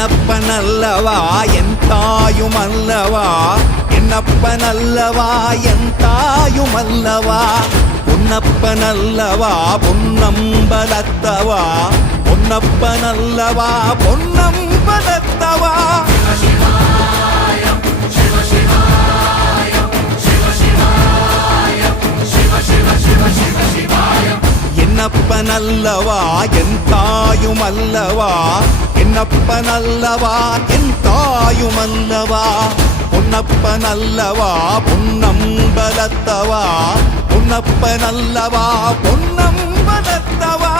என்னப்பனல்லவா என் தாயுமல்லவா, என்னப்பனல்லவா என் தாயுமல்லவா, பொன்னப்பனல்லவா பொன்னம்பலத்தவா, பொன்னப்பனல்லவா பொன்னம்பலத்தவா. என்னப்பனல்லவா என் தாயுமல்லவா, என்னப்பனல்லவா என் தாயுமல்லவா, பொன்னப்பனல்லவா பொன்னம்பலத்தவா, பொன்னப்பனல்லவா பொன்னம்பலத்தவா.